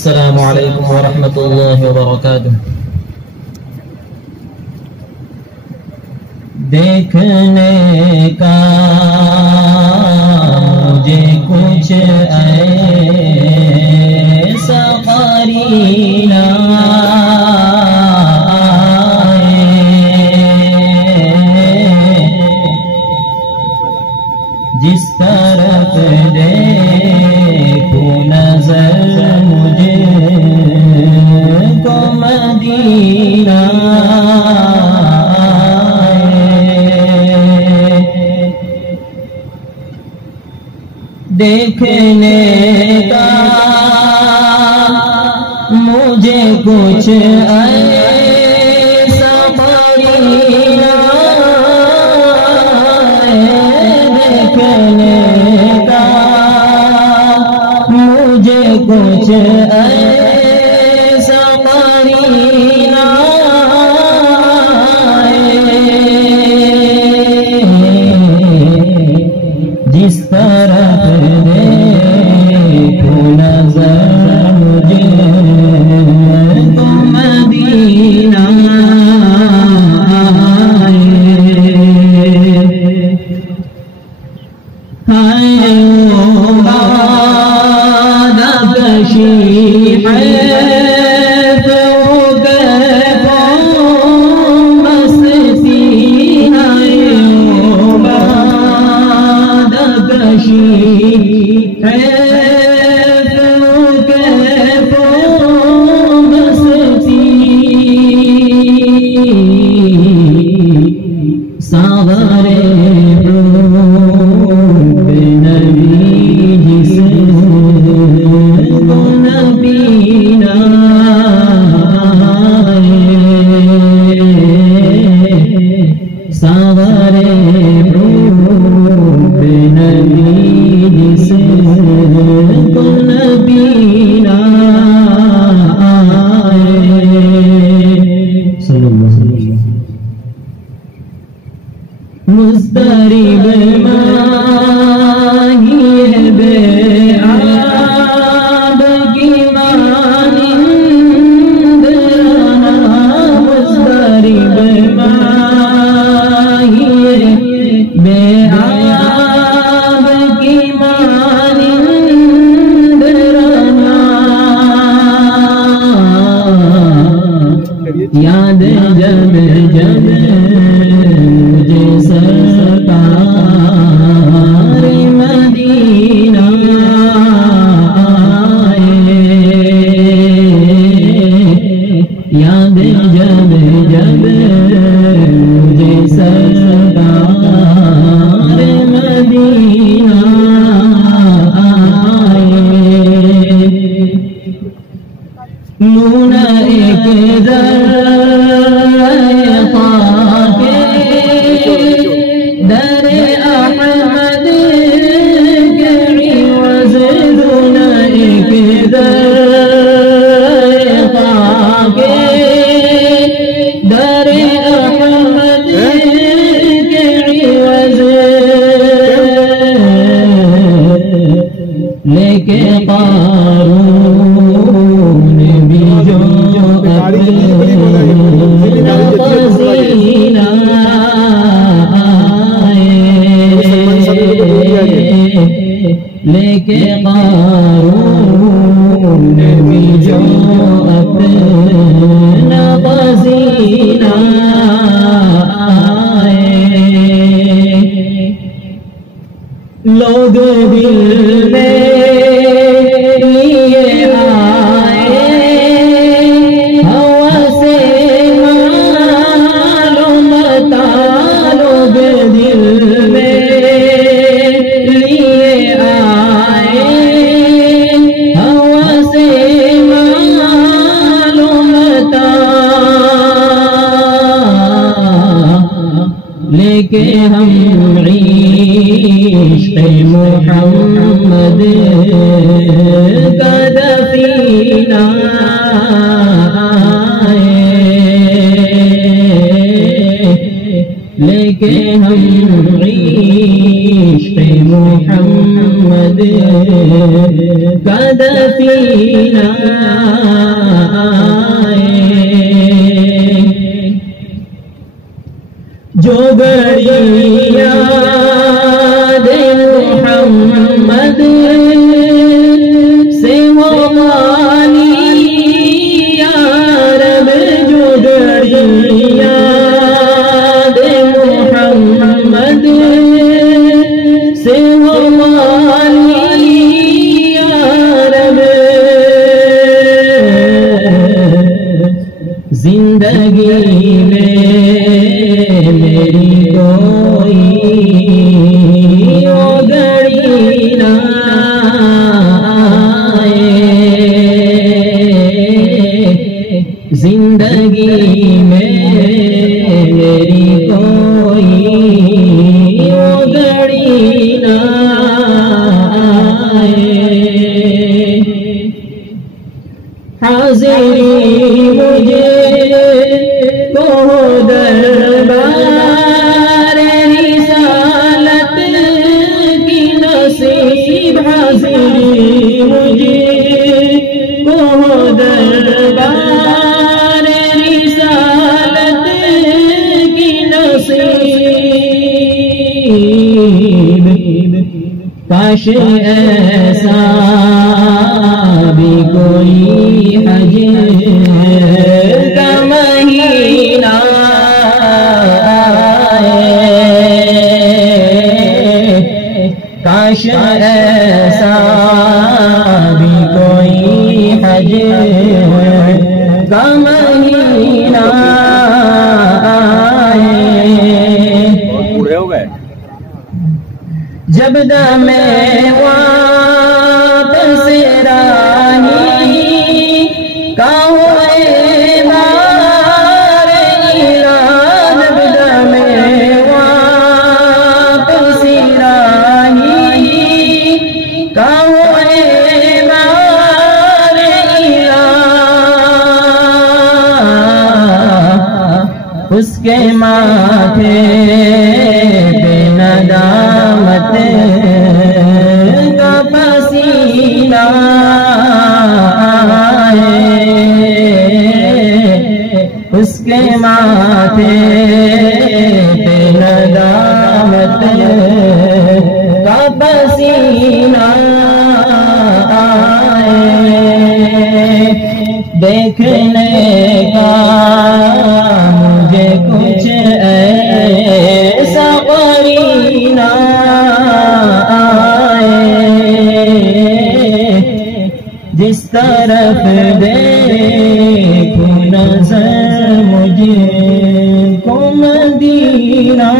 السلام علیکم ورحمۃ اللہ وبرکاتہ۔ دیکھنے کا مجھے کچھ ایسا قرینہ جس طرف دیکھوں نظر مجھے کو مدینہ دیکھنے کا مجھے کچھ ایسا قرینہ دیکھنے کا مجھے کچھ ایسا قرینہ جس طرف دیکھوں نظر مجھے تو مدینہ ہے وہ بادہ کشی ہے مضطرب ماہی بے آب کی مانند مضطرب ماہی بے آب کی مانند یاد جب جب سرکار مدینہ یاد جب جب مجھے سرکار مدینہ لونا ایک در احمد کے عوض لونا ایک در احمد کے عوض لے کے قارون بھی جو پسینہ لے کے قارون بھی جو اپنا پسینہ لوگ دل میں لیے آئے ہوا سے معلوم تھا لوگ دل میں لیے آئے ہوا سے معلوم تھا لیکن ہم عشق محمد کا دفینہ لیکن ہم عشق محمد محمد کا دفینہ آئے، جو گھڑی یاد محمد سے ہو والی یا رب، جو گھڑی یاد محمد سے ہو والی یا رب، زندگی میں میری کوئی وہ گھڑی نہ آئے، زندگی میں میری کوئی وہ گھڑی نہ آئے، حاضری مجھے کو دربار رسالت کی نصیب، حاضری مجھے کو دربار رسالت کی نصیب، کاش ایسا بھی کوئی حج کا مہینہ آئے، کاش ایسا بھی کوئی حج کا مہینہ آئے، پورے ہو گئے جب دم واپس راہی کا ہوئے بار الہ، جب دم واپس راہی کا ہوئے بار الہ، اس کے ماتھے پہ ندامت کا پسینہ آئے، اس کے ماتھے پہ ندامت کا پسینہ آئے، دیکھنے کا مجھے کچھ ایسا قرینہ آئے، جس طرف دیکھوں نظر مجھے کو مدینہ